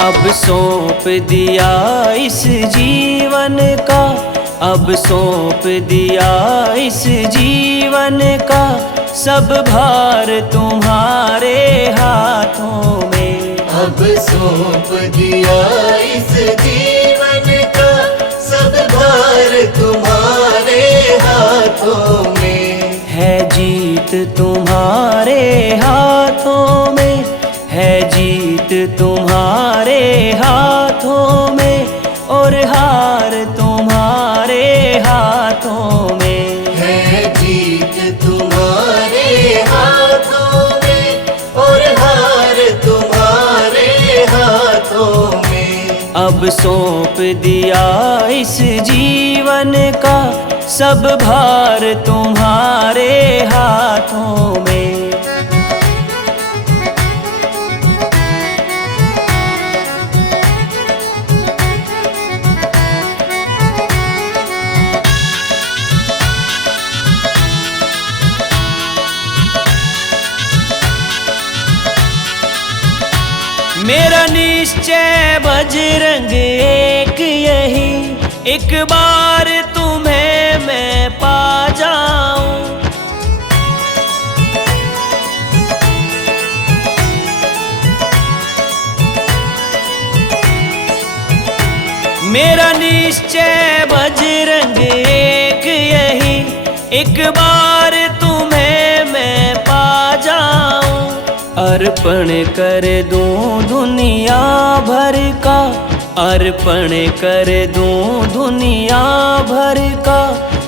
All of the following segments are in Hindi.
अब सौंप दिया इस जीवन का, अब सौंप दिया इस जीवन का, सब भार तुम्हारे हाथों में। अब सौंप दिया इस जीवन का, सब भार तुम्हारे हाथों में। है जीत तुम्हारे हाथों में, है जीत तुम्हारे हाथों में, और हार तुम्हारे हाथों में। है जीत तुम्हारे हाथों में, और हार तुम्हारे हाथों में। अब सौंप दिया इस जीवन का, सब भार तुम्हारे हाथों में। मेरा निश्चय बजरंग एक यही, एक बार तुम्हें मैं पा जाऊं। मेरा निश्चय बजरंग एक यही, एक बार तुम्हें मैं पा जाऊं। अर्पण कर दूं दुनिया भर का, अर्पण कर दूं दुनिया भर का,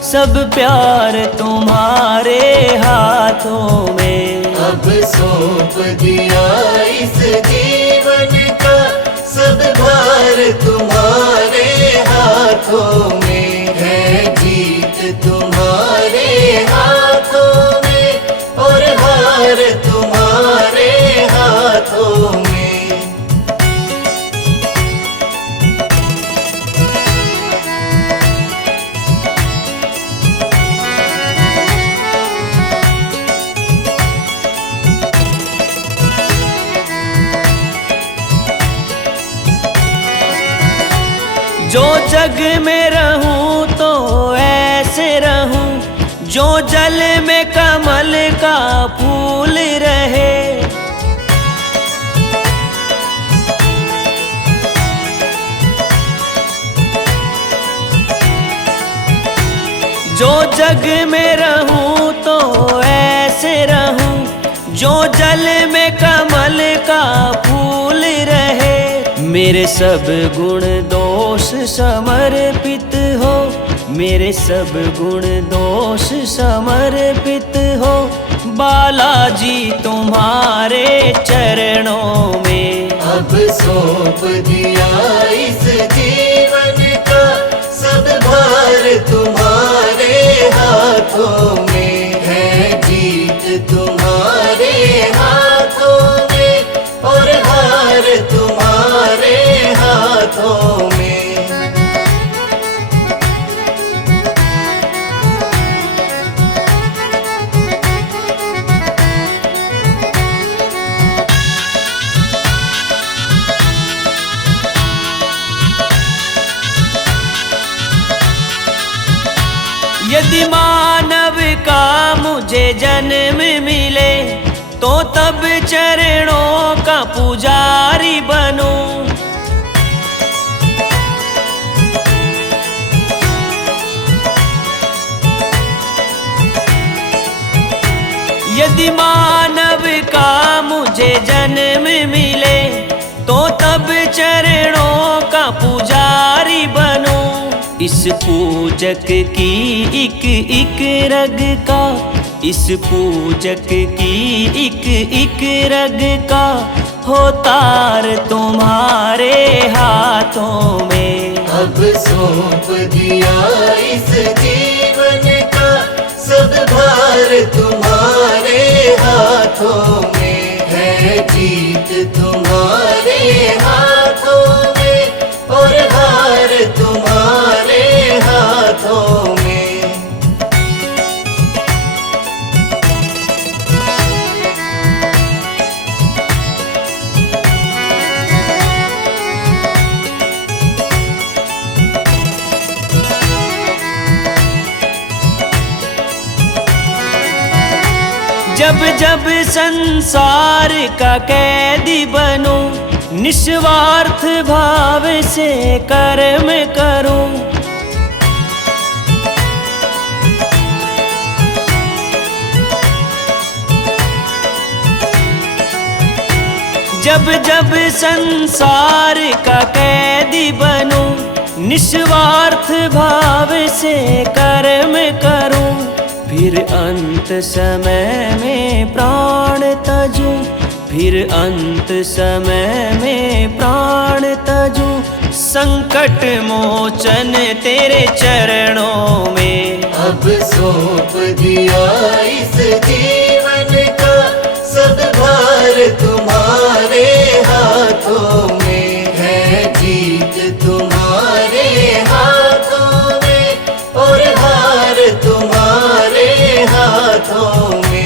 सब प्यार तुम्हारे हाथों में। अब सौंप दिया इस जीवन का, सब भार तुम्हारे हाथों में। है जीत तुम्हारे हाथों में, और हार तुम्हारे हाथों में। जो जग में रहूं तो ऐसे रहूं, जो जल में कमल का फूल रहे। जो जग में रहूं तो ऐसे रहूं, जो जल में कमल का फूल रहे। मेरे सब गुण दोष समर्पित हो, मेरे सब गुण दोष समर्पित हो, बालाजी तुम्हारे चरणों में। अब सौंप दिया इस जीवन का, सब भार तुम्हारे हाथों में। है जीत तुम्हारे हाथों में, और हार तुम्हारे हाथों में। यदि मानव का मुझे जन्म मिले, तो तब चरणों का पुजारी बनूं। यदि मानव का मुझे जन्म मिले, तो तब चरणों का पुजारी बनूं। इस पूजक की एक एक रग का, इस पूजक की एक एक रग का, हो तार तुम्हारे हाथों में। अब सौंप दिया इस जीवन का, सब भार तुम्हारे हाथों में। है जीत तुम्हारे हाथों में, और हार तुम्हारे हाथों में। जब जब संसार का कैदी बनूं, निस्वार्थ भाव से कर्म करूं। जब जब संसार का कैदी बनूं, निस्वार्थ भाव से कर्म करूं। फिर अंत समय में प्राण तजूं, फिर अंत समय में प्राण तजूं। संकट मोचन तेरे चरणों में अब सौंप दिया इस जीवन का सब भार तुम्हारे हाथों में है। जीत तुम्हारे हाथों में और हार तुम्हारे हाथों में।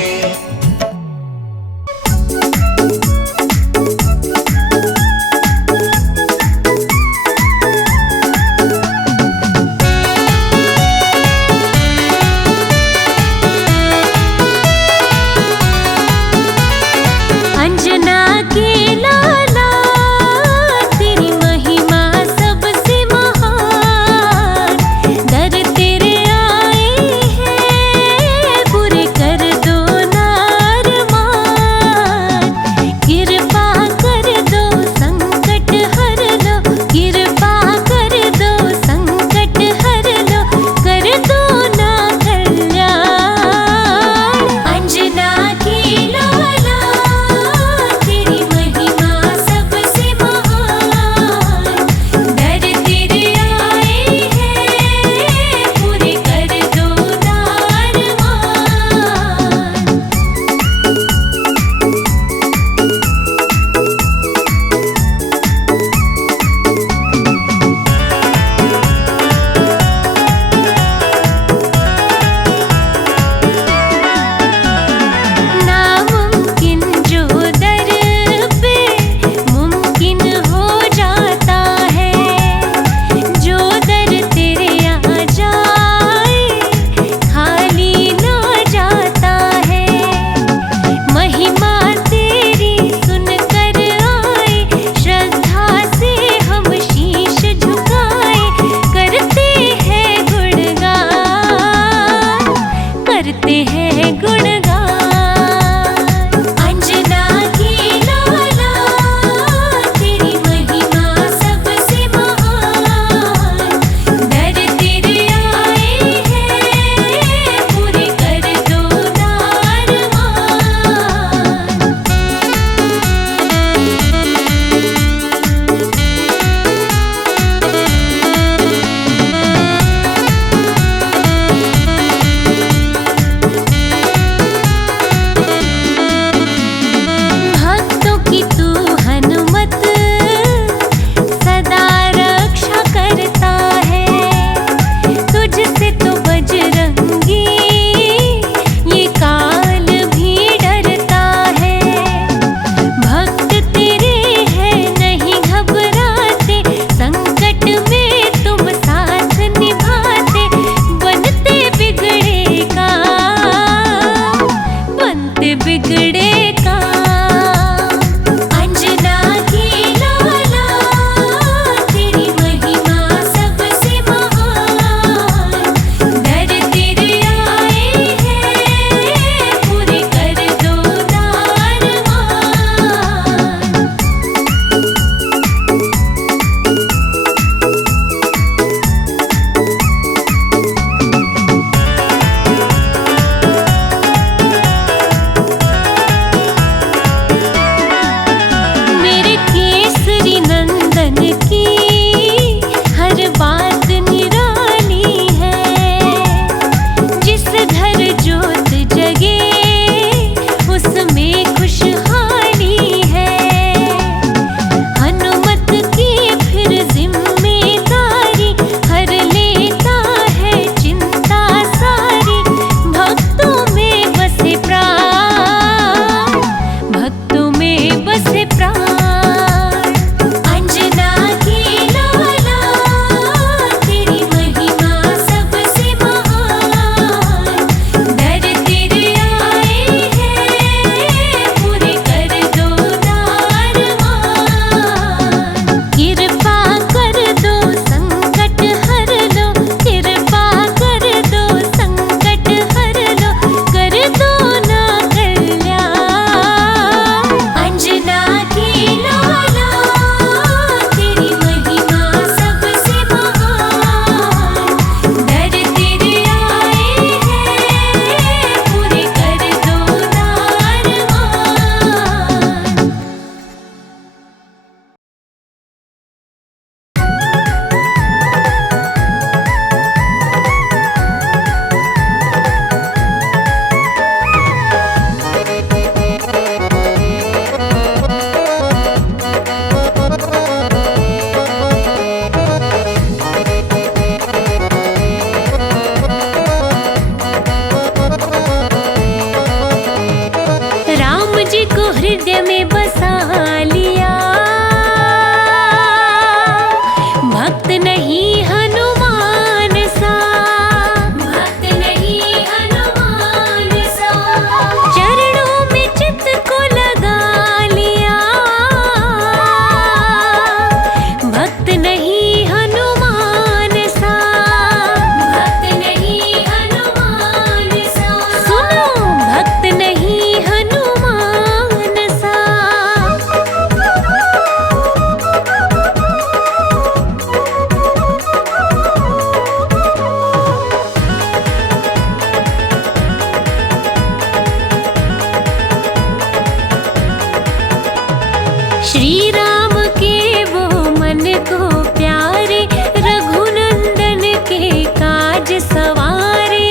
श्री राम के वो मन को प्यारे, रघुनंदन के काज सवारे।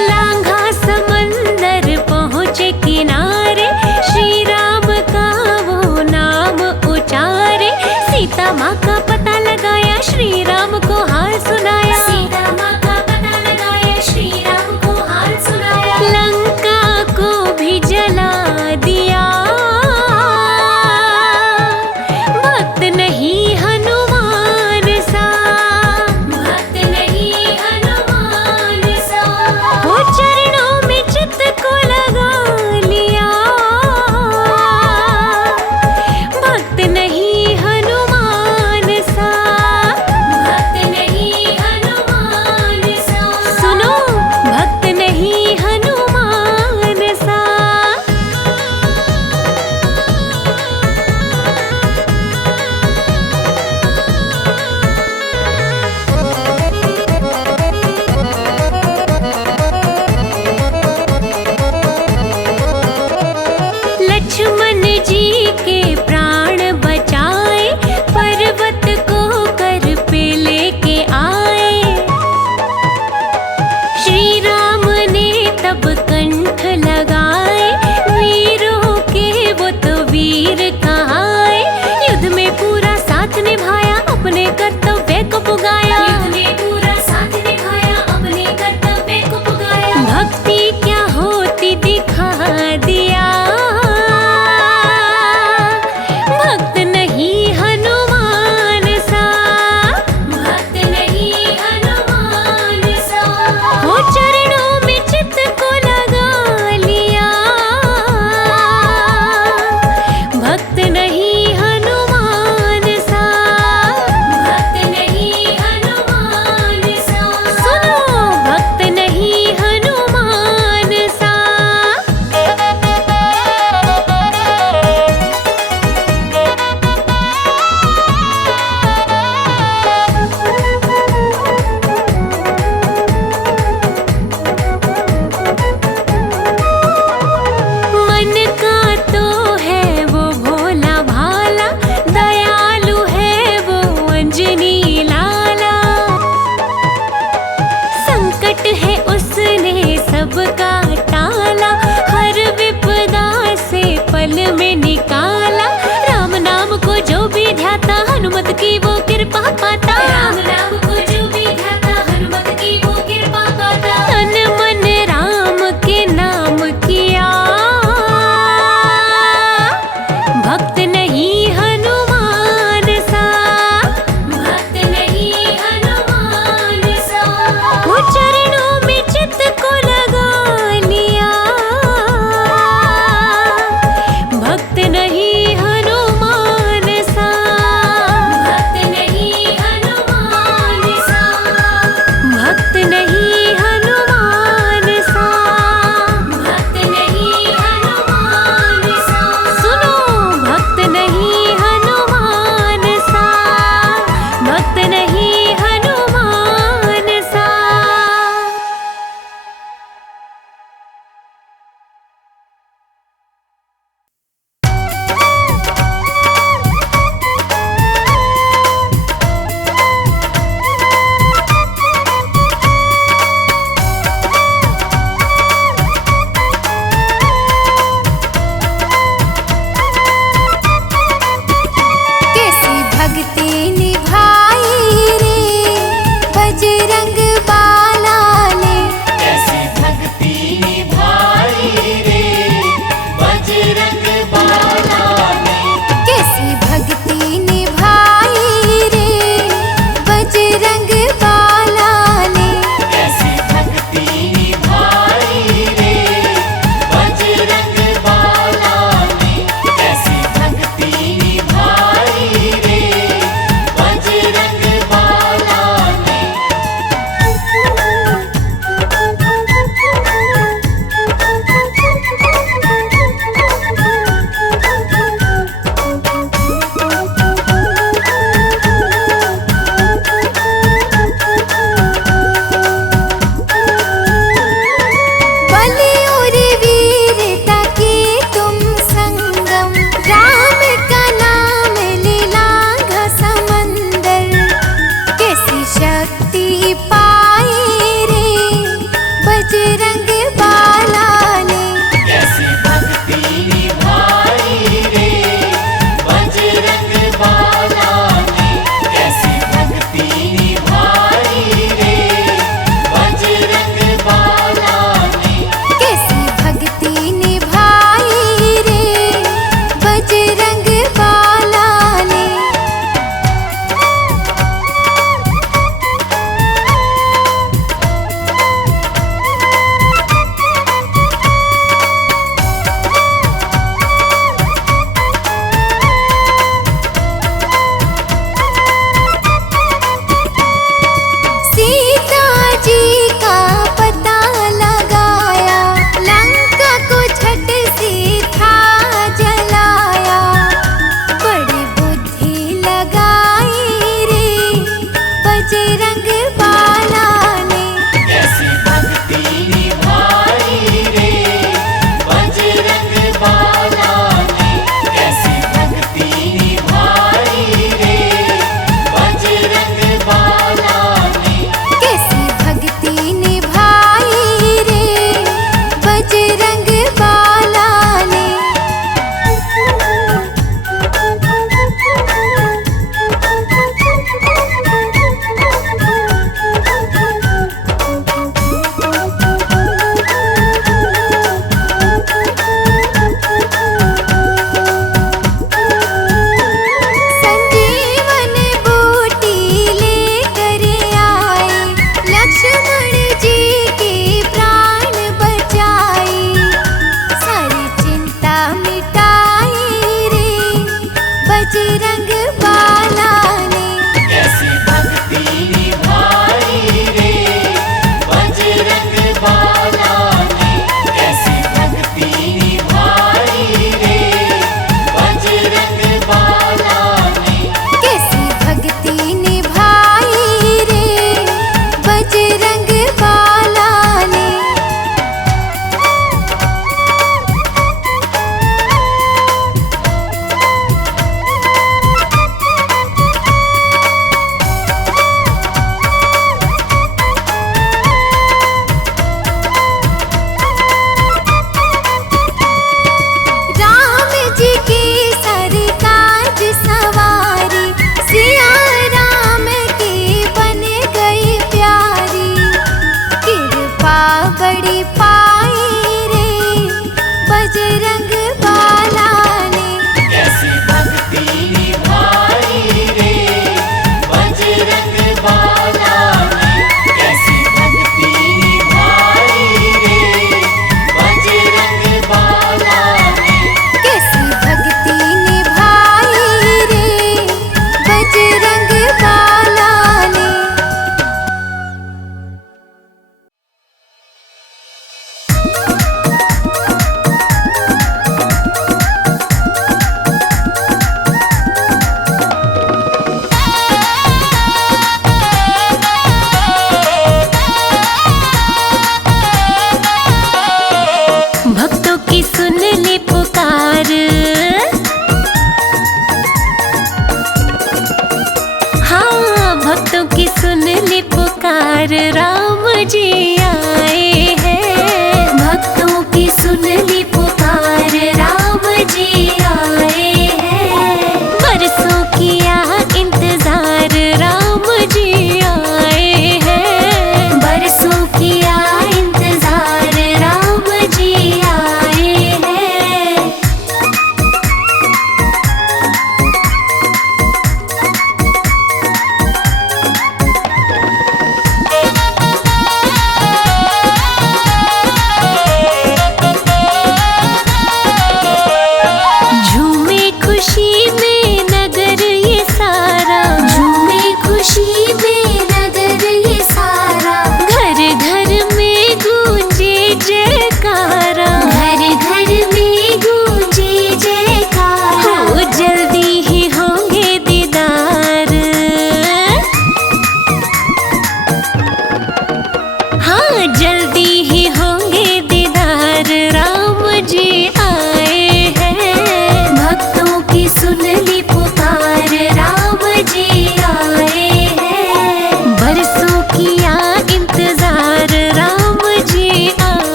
लांघा समंदर पहुँचे किनारे, श्री राम का वो नाम उचारे। सीता माँ का पता लगाया, श्री राम को हाल सुनाया। सीता माँ का पता लगाया, श्री राम को हाल सुनाया। लंका को भी जला दिया, भक्त नहीं हनुमान सा, भक्त नहीं हनुमान सा। वो चरणों में चित्त को लगा लिया, भक्त नहीं हनुमान सा, भक्त नहीं हनुमान सा। सुनो, भक्त नहीं हनुमान सा। लक्ष्मण जी के प्राण बचाए, पर्वत को कर पे लेके आए। श्री राम ने तब कंठ लगाए, वीरों के वो तो वीर कहाए। युद्ध में पूरा साथ निभाया, अपने कर्तव्य को पुगाया। युद्ध में पूरा साथ निभाया, अपने कर्तव्य को पुगाया। भक्ति क्या होती दिखा दिया, भक्त नहीं हनुमान सा, भक्त नहीं हनुमान सा। वो चरणों में चित्त को लगा लिया, भक्त नहीं हनुमान सा, भक्त नहीं हनुमान सा। सुनो, भक्त नहीं हनुमान सा। मन का तो है वो भोला भाला, दयालु है वो अंजनी लाला। संकट है उसने सबका टाला, हर विपदा से पल में निकाला। राम नाम को जो भी ध्याता, हनुमत की वो कृपा पाता। राम नाम को जो भी ध्याता, हनुमत की वो कृपा पाता। तन मन राम के नाम किया, भक्त नहीं हनुमान सा, भक्त नहीं हनुमान सा। वो चरणों में चित्त को लगा लिया, भक्त नहीं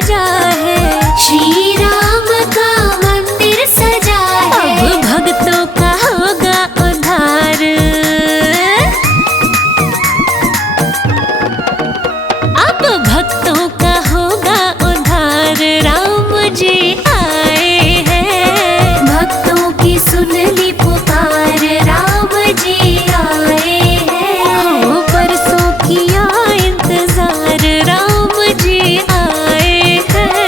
सजा है, श्री राम का मंदिर सजा है। अब भक्तों का होगा उद्धार, अब भक्तों का होगा उद्धार, राम जी आए हैं। भक्तों की सुन ली पुकार, राम जी आए हैं। हो बरसों किया इंतजार, राम जी आए हैं।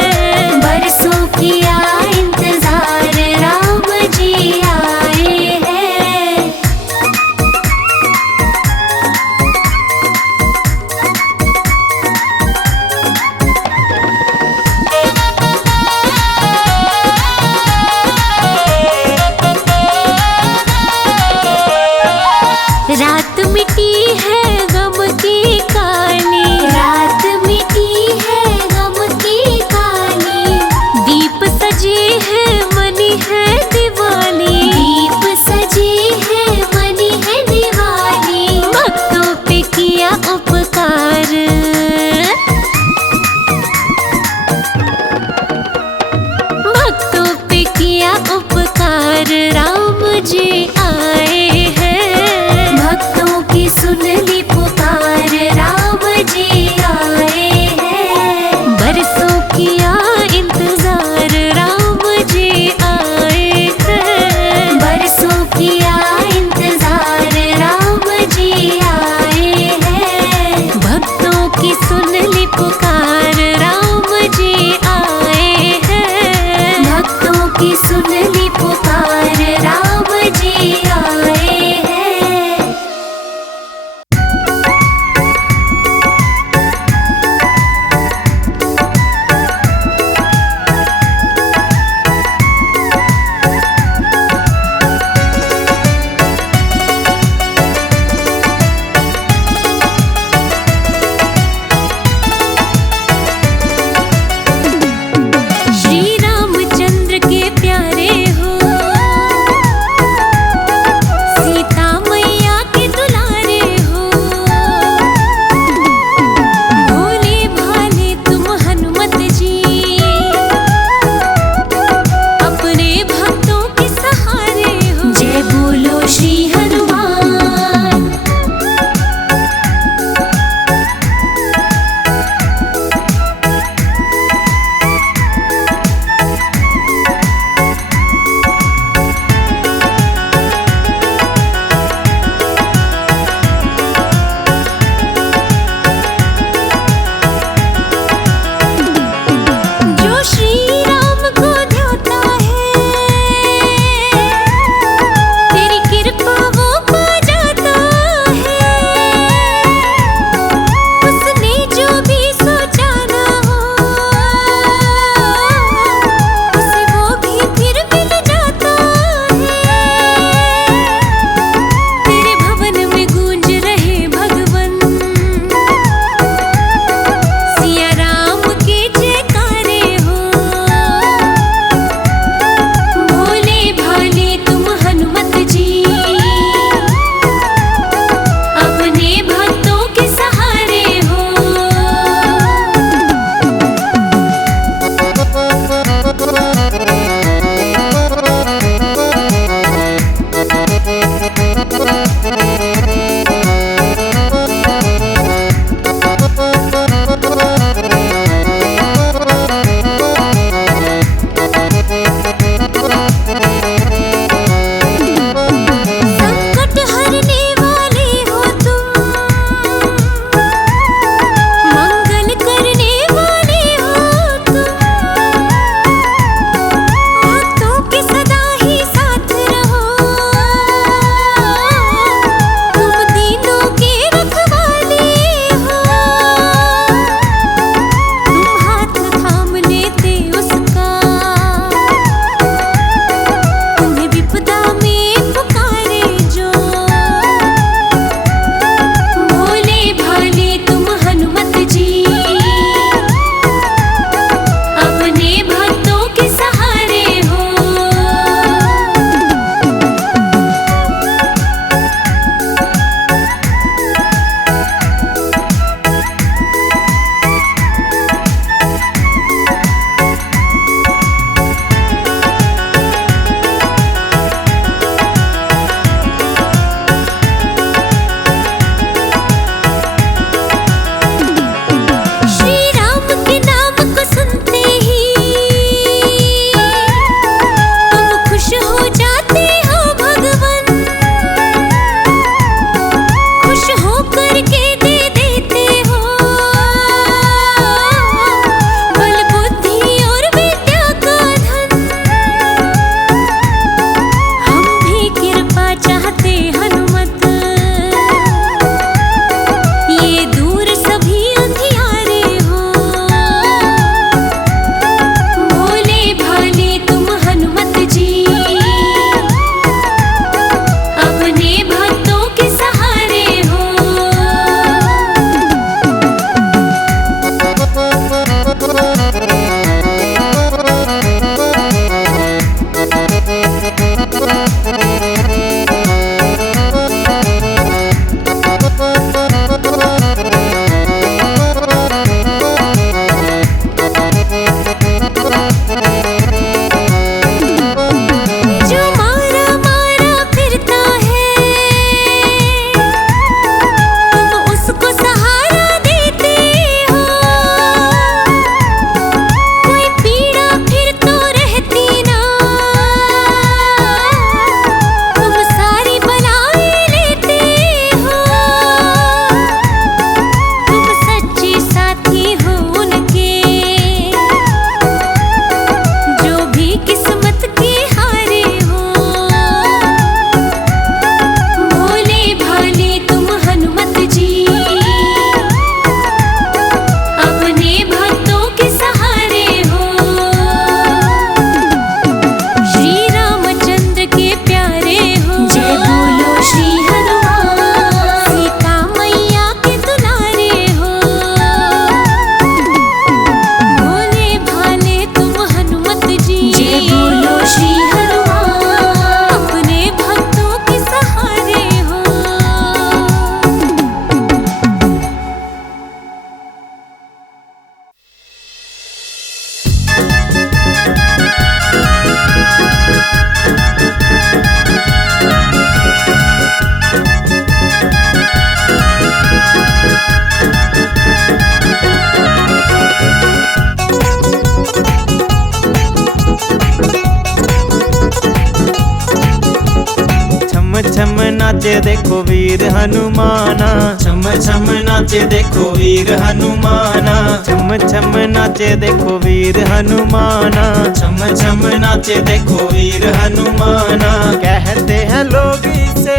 नाचे देखो वीर हनुमाना, छम छम नाचे देखो वीर हनुमाना, छम छम नाचे देखो वीर हनुमाना, छम छम नाचे देखो वीर हनुमाना। कहते हैं लोग इसे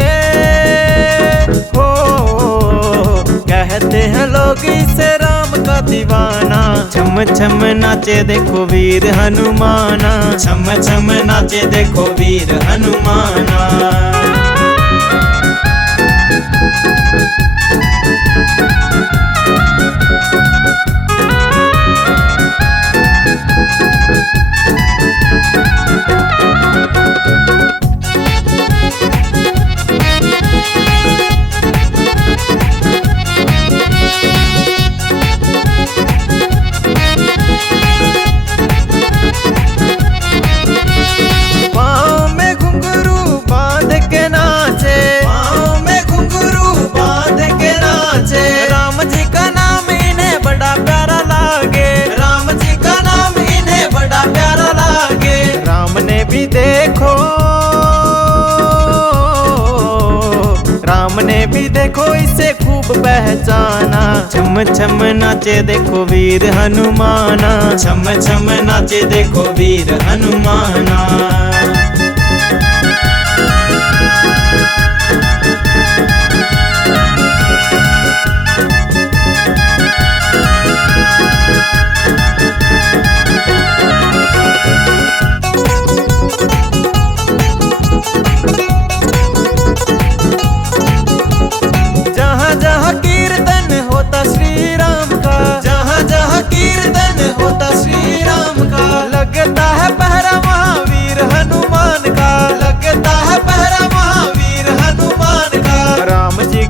हो, कहते हैं लोग इसे राम का दीवाना। छम छम नाचे देखो वीर हनुमाना, छम छम नाचे देखो वीर हनुमाना। राम ने भी देखो इसे खूब पहचाना। छम छम नाचे देखो वीर हनुमाना, छम छम नाचे देखो वीर हनुमाना।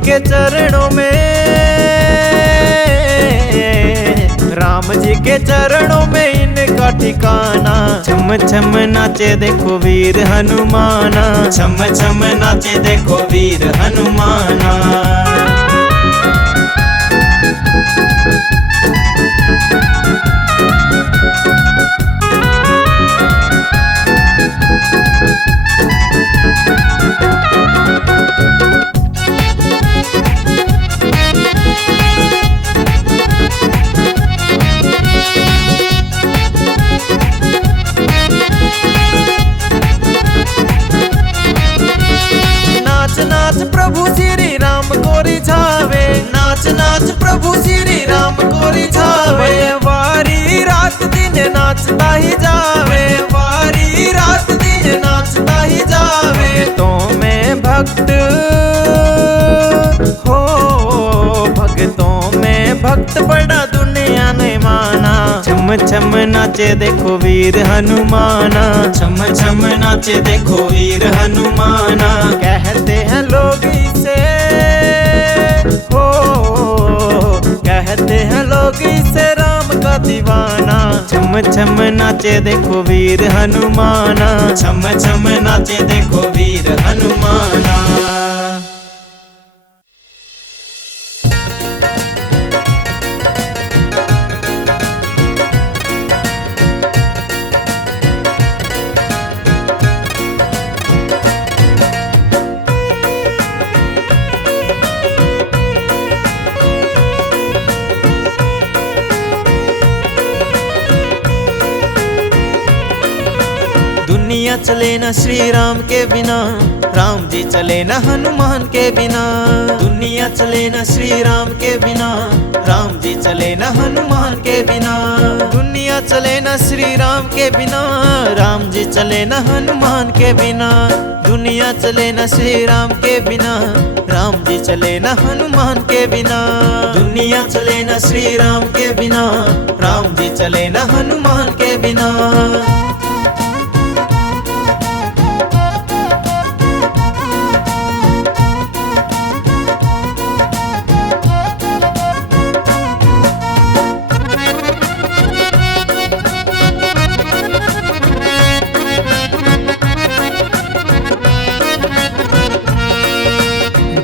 के चरणों में, राम जी के चरणों में इनका ठिकाना। छम छम नाचे देखो वीर हनुमाना, छम छम नाचे देखो वीर हनुमाना। प्रभु श्री राम को रिझावे, नाच नाच प्रभु श्री राम को रिझावे। वारी रात दिन नाचता ही जावे, वारी रात दिन नाचता ही जावे। तो मैं भक्त हो, भक्तों में भक्त बड़ा दुनिया ने माना। छम छम नाचे देखो वीर हनुमाना, छम छम नाचे देखो वीर हनुमाना। कहते हैं लोग इसे हो, कहते हैं लोग इसे राम का दीवाना। छम छम नाचे देखो वीर हनुमाना, छम छम नाचे देखो वीर हनुमाना। दुनिया चले न श्री राम के बिना, राम जी चले न हनुमान के बिना। दुनिया चले न श्री राम के बिना, राम जी चले न हनुमान के बिना। दुनिया चले न श्री राम के बिना, राम जी चले न हनुमान के बिना। दुनिया चले न श्री राम के बिना, राम जी चले न हनुमान के बिना। दुनिया चले न श्री राम के बिना, राम जी चले न हनुमान के बिना।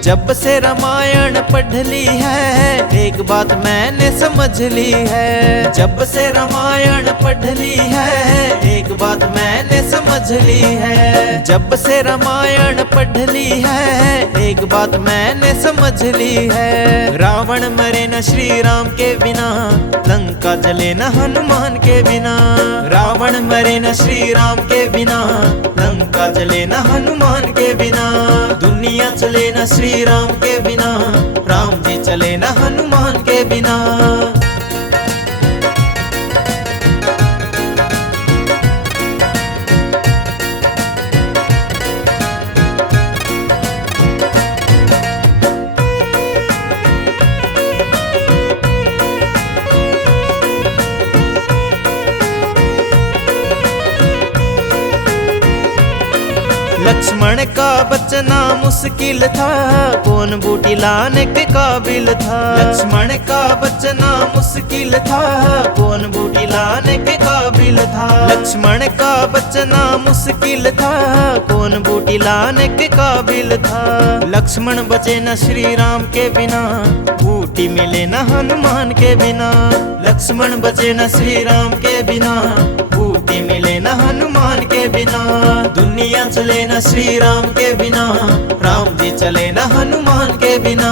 जब से रामायण पढ़ ली है, एक बात मैंने समझ ली है। जब से रामायण पढ़ ली है, एक बात मैंने समझ ली है। जब से रामायण पढ़ ली है, एक बात मैंने समझ ली है। रावण मरे न श्री राम के बिना, लंका जले न हनुमान के बिना। रावण मरे न श्री राम के बिना, लंका जले न हनुमान के बिना। दुनिया चले न श्री राम के बिना, राम जी चले न हनुमान के बिना। लक्ष्मण का बचना मुश्किल था, कौन बूटी लाने के काबिल था। लक्ष्मण का बचना मुश्किल था, कौन बूटी लाने के काबिल था। लक्ष्मण का बचना मुश्किल था, कौन बूटी लाने के काबिल था। लक्ष्मण बचे न श्री राम के बिना, बूटी मिले न हनुमान के बिना। लक्ष्मण बचे न श्री राम के बिना, बूटी मिले न हनुमान के बिना। दुनिया चले न श्री राम के बिना, राम जी चले न हनुमान के बिना।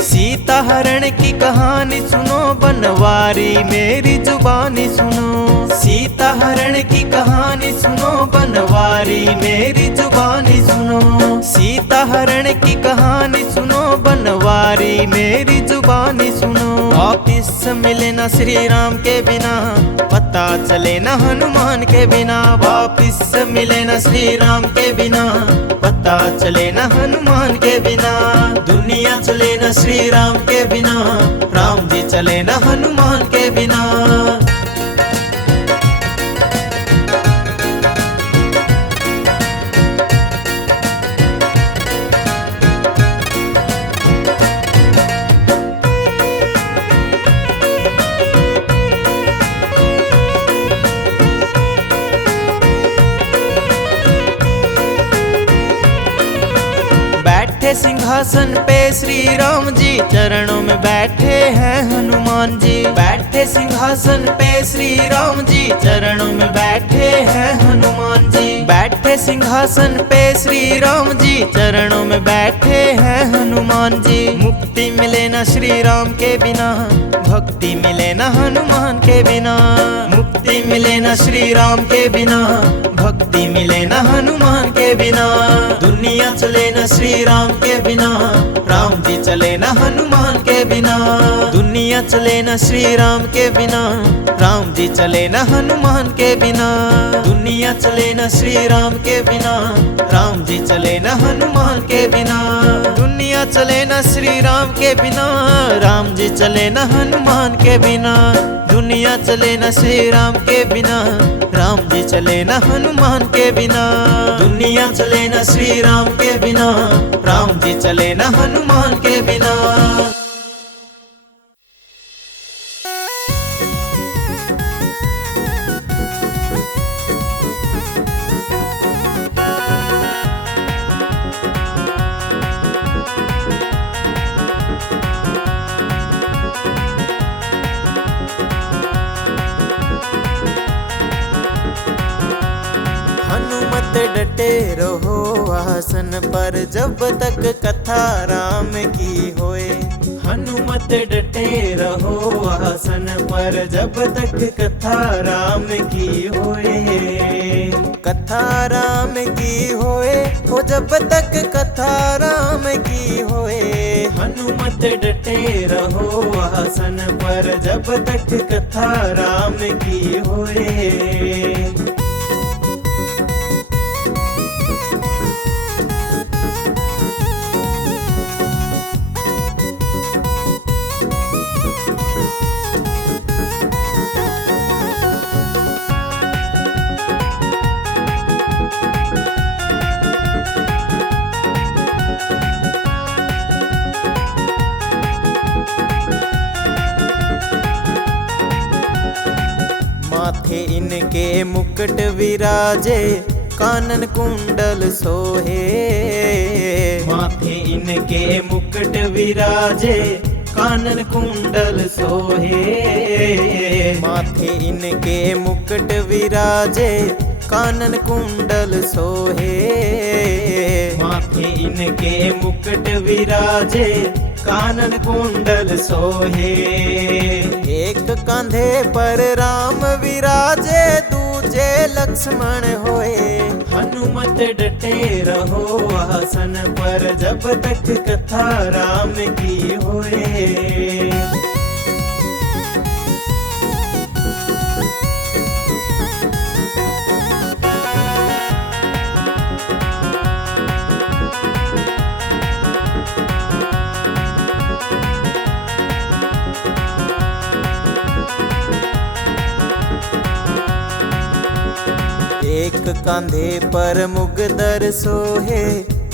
सीता हरण की कहानी सुनो, बनवारी मेरी जुबानी सुनो। सीता हरण की कहानी सुनो, बनवारी मेरी जुबानी सुनो। सीता हरण की कहानी सुनो, बनवारी मेरी जुबानी सुनो। वापिस मिले न श्री राम के बिना, पता चले न हनुमान के बिना। वापिस मिले न श्री राम के बिना, पता चले न हनुमान के बिना। दुनिया चले न श्री राम के बिना, राम जी चले न हनुमान के बिना। बैठे सिंहासन पे श्री राम जी, चरणों में बैठे हैं हनुमान जी। बैठे सिंहासन पे श्री राम जी, चरणों में बैठे हैं हनुमान जी। बैठे सिंहासन पे श्री राम जी, चरणों में बैठे हैं हनुमान जी। मुक्ति मिले न श्री राम के बिना, भक्ति मिले न हनुमान के बिना। मुक्ति मिले न श्री राम के बिना, भक्ति मिले न हनुमान के बिना। दुनिया चले न श्री राम के बिना, राम जी चले न हनुमान के बिना। दुनिया चले न श्री राम के बिना, राम जी चले न हनुमान के बिना। दुनिया चले न श्री राम के बिना, राम जी चले न हनुमान के बिना। दुनिया चले न श्री राम के बिना, राम जी चले न हनुमान के बिना। दुनिया चले न श्री राम के बिना, राम जी चले न हनुमान के बिना। दुनिया चले न श्री राम के बिना, राम जी चले न हनुमान के बिना। हनुमत डटे रहो आसन पर, जब तक कथा राम की होए। हनुमत डटे रहो आसन पर, जब तक कथा राम की होए। कथा राम की होए, हो जब तक कथा राम की होए। हनुमत डटे रहो आसन पर, जब तक कथा राम की होए। माथे इनके मुकुट विराजे, कानन कुंडल सोहे। माथे इनके मुकुट विराजे, कानन कुंडल सोहे। माथे इनके मुकुट विराजे, कानन कुंडल सोहे। माथे इनके मुकुट विराजे, कानन कुंडल सोहे। एक कंधे पर राम विराजे, दूजे लक्ष्मण होए। हनुमत डटे रहो आसन पर, जब तक कथा राम की होए। एक कांधे पर मुगदर सोहे,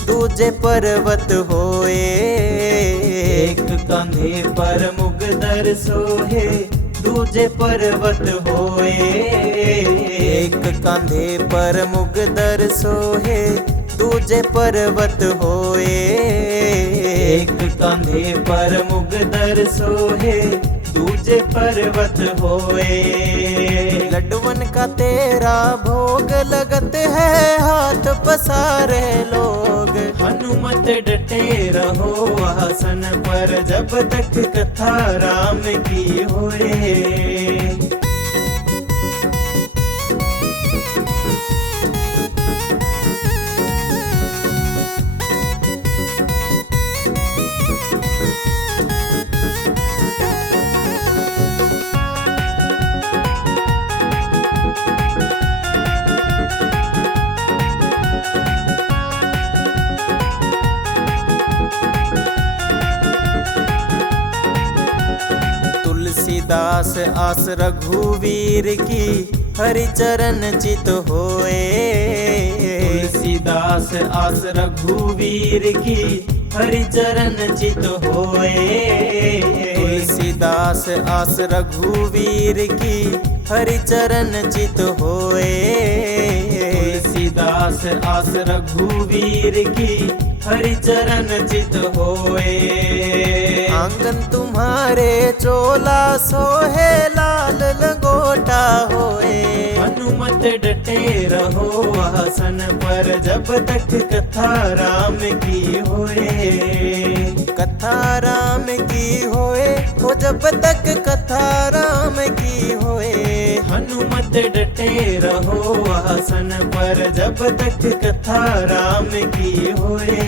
दूजे पर्वत होए। एक कांधे पर मुगदर सोहे, दूजे पर्वत होए। एक कांधे पर मुगदर सोहे, दूजे पर्वत होए। एक कांधे पर मुगदर सोहे, दूजे पर्वत होए। लड्डुवन का तेरा भोग लगते है, हाथ पसारे लोग। हनुमत डटे रहो आसन पर, जब तक कथा राम की होए। तुलसीदास आस रघुवीर की, हरि चरण चित होए। तुलसीदास आस रघुवीर की, हरि चरण चित होए। तुलसीदास आस रघुवीर की, हरि चरण चित होए। तुलसीदास आस रघुवीर की, हरि चरण चित होए। आंगन तुम्हारे चोला सोहे, लाल लंगोटा होए। हनुमत डटे रहो आसन पर, जब तक कथा राम की होए। कथा राम की होए, हो जब तक कथा राम की होए। हनुमत डटे रहो आसन पर, जब तक कथा राम की होए।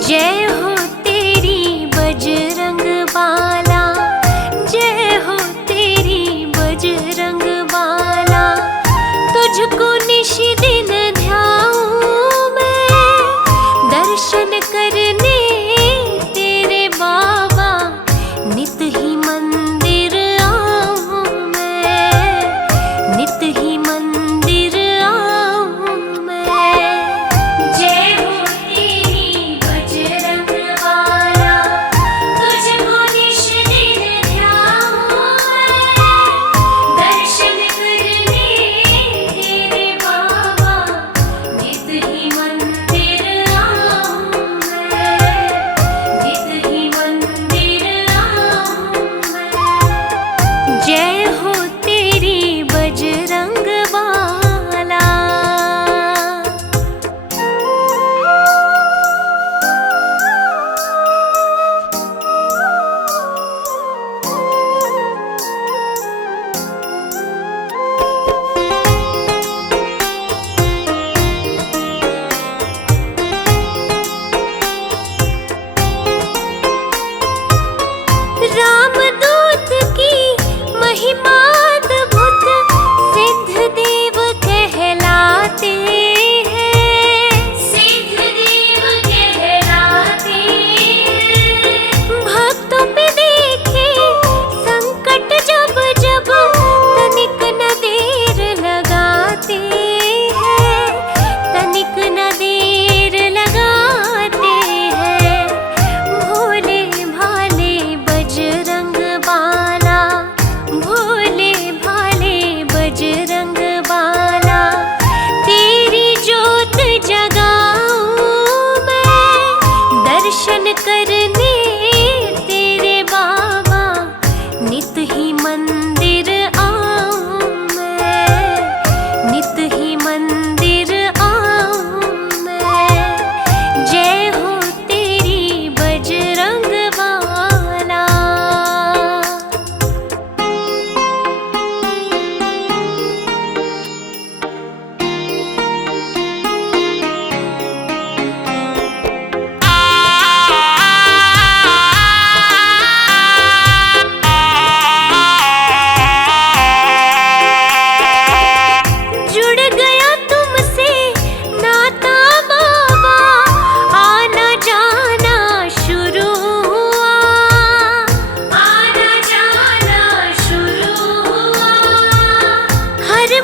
जय हो तेरी बजरंग बाला, जय हो तेरी बजरंग बाला। तुझको निश दिन ध्याऊं मैं, दर्शन करने तेरे बाबा। नित ही मंदिर आऊं मैं, नित ही मंदिर आऊं मैं। जय हो तेरी बजरंग बाला, तुझको निश दिन ध्याऊं मैं, दर्शन करने तेरे बाबा।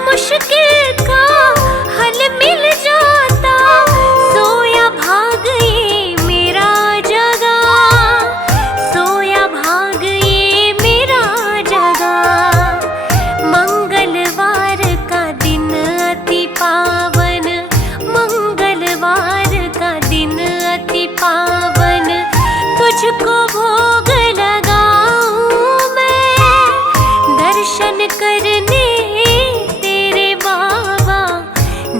मुश्किल का हल मिल जाता, सोया भाग ये मेरा जगा, सोया भाग ये मेरा जगा। मंगलवार का दिन अति पावन, मंगलवार का दिन अति पावन, तुझको भोग लगाऊं मैं, दर्शन करने तेरे बाबा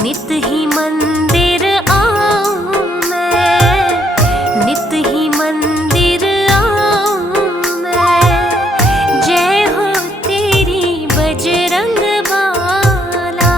नित ही मंदिर आऊं मैं, नित ही मंदिर आऊं मैं। जय हो तेरी बजरंग बाला।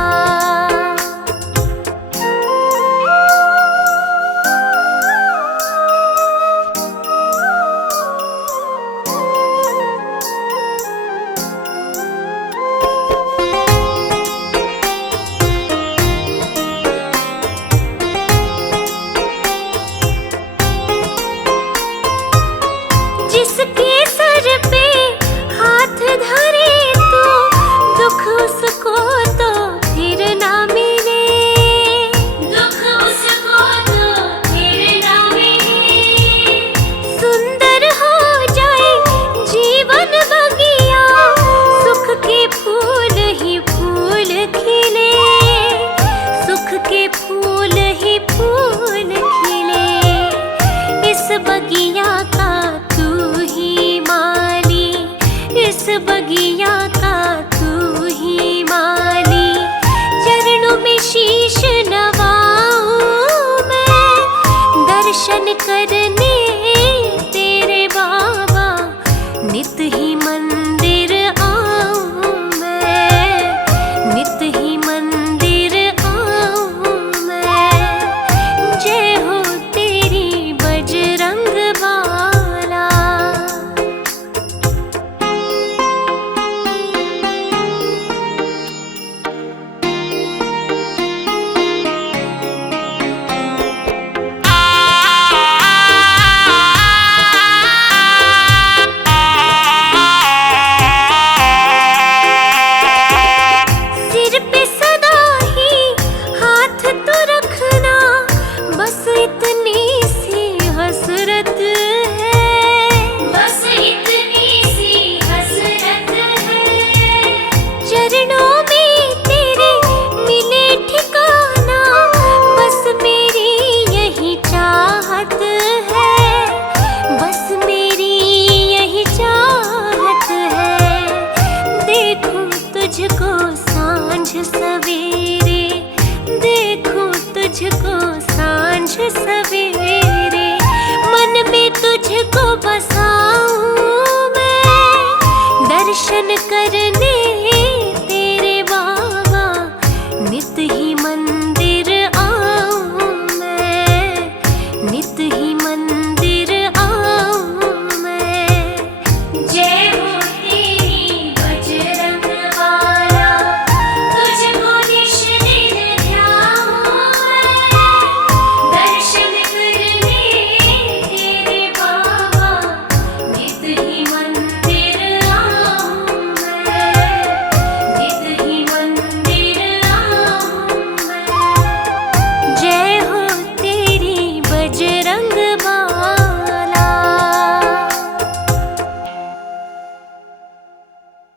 जिसके सर पे हाथ धरे तो दुख उसको तो फिर ना मिले, दुख उसको तो फिर ना मिले। सुंदर हो जाए जीवन बगिया, सुख के फूल ही फूल खिले, सुख के फूल ही फूल खिले। इस बगिया का तू ही माली, इस बगिया का तू ही माली। चरणों में शीश नवाऊं मैं, दर्शन करने तेरे बाबा नित ही मंदिर आऊं मैं, नित ही मंदिर आऊं मैं। जय हो तेरी बजरंग बाला। सिर पे सदा ही हाथ तो रखना, बस इतनी सी हसरत है, बस इतनी सी हसरत है। चरणों में तेरे मिले ठिकाना, बस मेरी यही चाहत है, बस मेरी यही चाहत है। देखूं तुझको सांझ सवेरे, देखूं तुझको सांझ सवेरे, मन में तुझको बस